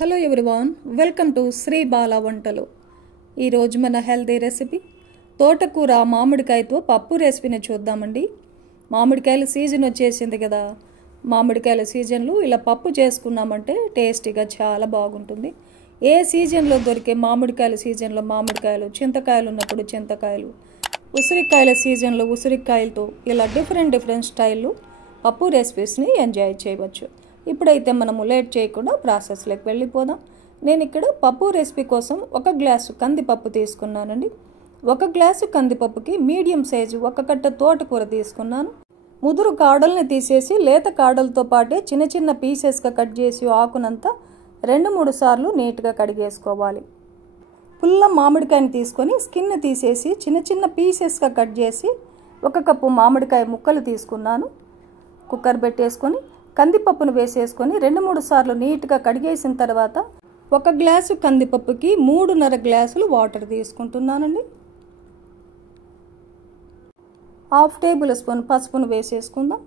Hello everyone, welcome to Sri Bala Vantalu. ఈరోజు మన healthy recipe తోటకూర మామిడికాయతో పప్పు రెసిపీని చూద్దామండి. మామిడికాయల సీజన్ వచ్చేసింది కదా. మామిడికాయల సీజన్లో ఇలా పప్పు చేసుకున్నామంటే టేస్టీగా చాలా బాగుంటుంది. ఏ సీజన్లో దొరికే మామిడికాయల సీజన్లో మామిడికాయలు, చింతకాయలు ఉన్నప్పుడు చింతకాయలు, ఉసిరికాయల సీజన్లో ఉసిరికాయలతో ఇలా డిఫరెంట్ స్టైల్లో పప్పు రెసిపీస్ని ఎంజాయ్ చేయవచ్చు. ఇప్పుడైతే మనము లేట్ చేయకుండా ప్రాసెస్లోకి వెళ్ళిపోదాం. నేను ఇక్కడ పప్పు రెసిపీ కోసం 1 గ్లాసు కందిపప్పు తీసుకున్నానండి. 1 గ్లాసు కందిపప్పుకి మీడియం సైజు 1 కట్ట తోటకూర తీసుకున్నాను. ముదురు కాడల్ని తీసేసి లేత కాడలతో పాటే చిన్న చిన్న పీసెస్గా కట్ చేసి ఆకునంతా 2-3 సార్లు నీట్గా కడిగేసుకోవాలి. పుల్ల మామిడికాయని తీసుకొని స్కిన్ తీసేసి చిన్న చిన్న పీసెస్గా కట్ చేసి 1 కప్పు మామిడికాయ ముక్కలు తీసుకున్నాను. కుక్కర్ పెట్టేసుకొని కందిపప్పును వేసేసుకొని 2-3 సార్లు నీట్గా కడిగేసిన తర్వాత 1 గ్లాసు కందిపప్పుకి 3.5 గ్లాసులు వాటర్ తీసుకుంటున్నానండి. 1/2 టేబుల్ స్పూన్ పసుపును వేసేసుకుందాం.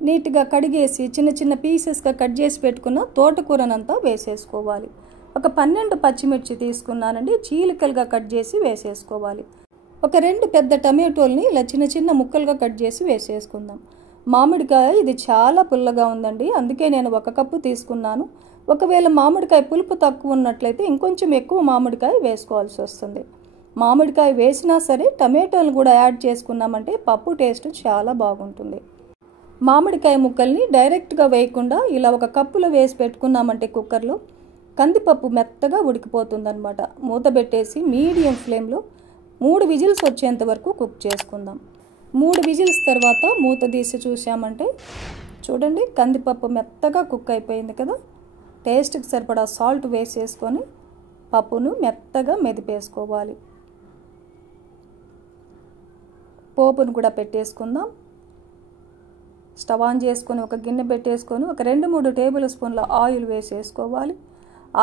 నీట్గా కడిగేసి చిన్న చిన్న పీసెస్గా కట్ చేసి పెట్టుకున్న తోటకూరనంతా వేసేసుకోవాలి. 12 పచ్చిమిర్చి తీసుకున్నానండి, చీలికలుగా కట్ చేసి వేసేసుకోవాలి. 2 పెద్ద టమాటోల్ని ఇలా చిన్న చిన్న ముక్కలుగా కట్ చేసి వేసేసుకుందాం. మామిడికాయ ఇది చాలా పుల్లగా ఉందండి, అందుకే నేను 1 కప్పు తీసుకున్నాను. ఒకవేళ మామిడికాయ పులుపు తక్కువ ఉన్నట్లయితే ఇంకొంచెం ఎక్కువ మామిడికాయ వేసుకోవాల్సి వస్తుంది. మామిడికాయ వేసినా సరే టమాటోలు కూడా యాడ్ చేసుకున్నామంటే పప్పు టేస్ట్ చాలా బాగుంటుంది. మామిడికాయ ముక్కల్ని డైరెక్ట్గా వేయకుండా ఇలా 1 కప్పులో వేసి పెట్టుకున్నామంటే కుక్కర్లో కందిపప్పు మెత్తగా ఉడికిపోతుందన్నమాట. మూత పెట్టేసి మీడియం ఫ్లేమ్లో 3 విజిల్స్ వచ్చేంత వరకు కుక్ చేసుకుందాం. 3 విజిల్స్ తర్వాత మూత తీసి చూసామంటే చూడండి, కందిపప్పు మెత్తగా కుక్ అయిపోయింది కదా. టేస్ట్కి సరిపడా సాల్ట్ వేసేసుకొని పప్పును మెత్తగా మెదిపేసుకోవాలి. పోపును కూడా పెట్టేసుకుందాం. స్టవ్ ఆన్ చేసుకొని ఒక గిన్నె పెట్టేసుకొని 2-3 టేబుల్ స్పూన్ల ఆయిల్ వేసేసుకోవాలి.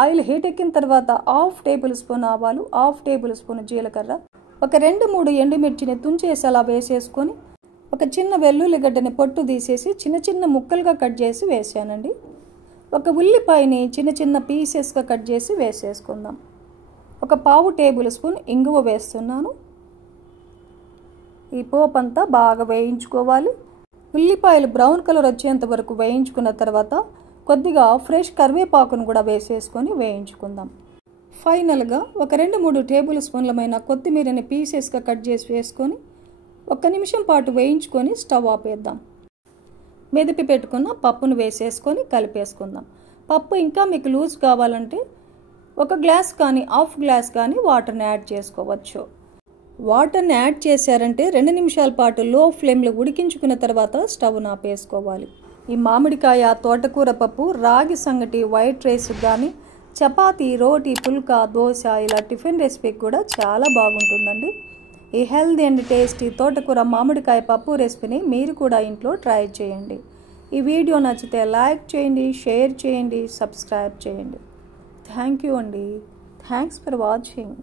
ఆయిల్ హీట్ ఎక్కిన తర్వాత 1/2 టేబుల్ స్పూన్ ఆవాలు, 1/2 టేబుల్ స్పూన్ జీలకర్ర, 2-3 ఎండుమిర్చిని తుంచేసి అలా వేసేసుకొని ఒక చిన్న వెల్లుల్లిగడ్డని పొట్టు తీసేసి చిన్న చిన్న ముక్కలుగా కట్ చేసి వేసానండి. 1 ఉల్లిపాయని చిన్న చిన్న పీసెస్గా కట్ చేసి వేసేసుకుందాం. 1/4 టేబుల్ స్పూన్ ఇంగువ వేస్తున్నాను. ఈ పోపు అంతా బాగా వేయించుకోవాలి. ఉల్లిపాయలు బ్రౌన్ కలర్ వచ్చేంత వరకు వేయించుకున్న తర్వాత కొద్దిగా ఫ్రెష్ కరివేపాకును కూడా వేసేసుకొని వేయించుకుందాం. ఫైనల్గా 2-3 టేబుల్ స్పూన్లమైన కొత్తిమీరని పీసెస్గా కట్ చేసి వేసుకొని 1 నిమిషం పాటు వేయించుకొని స్టవ్ ఆపేద్దాం. మెదిపి పెట్టుకున్న పప్పును వేసేసుకొని కలిపేసుకుందాం. పప్పు ఇంకా మీకు లూజ్ కావాలంటే 1 గ్లాస్ కానీ 1/2 గ్లాస్ కానీ వాటర్ని యాడ్ చేసుకోవచ్చు. వాటర్ని యాడ్ చేశారంటే 2 నిమిషాల పాటు లో ఫ్లేమ్లో ఉడికించుకున్న తర్వాత స్టవ్ ఆపేసుకోవాలి. ఈ మామిడికాయ తోటకూర పప్పు రాగి సంగటి, వైట్ రైస్ కానీ చపాతీ, రోటీ, పుల్కా, దోశ ఇలా టిఫిన్ రెసిపీకి కూడా చాలా బాగుంటుందండి. ఈ హెల్దీ అండ్ టేస్టీ తోటకూర మామిడికాయ పప్పు రెసిపీని మీరు కూడా ఇంట్లో ట్రై చేయండి. ఈ వీడియో నచ్చితే లైక్ చేయండి, షేర్ చేయండి, సబ్స్క్రైబ్ చేయండి. థ్యాంక్ యూ అండి. Thanks for watching.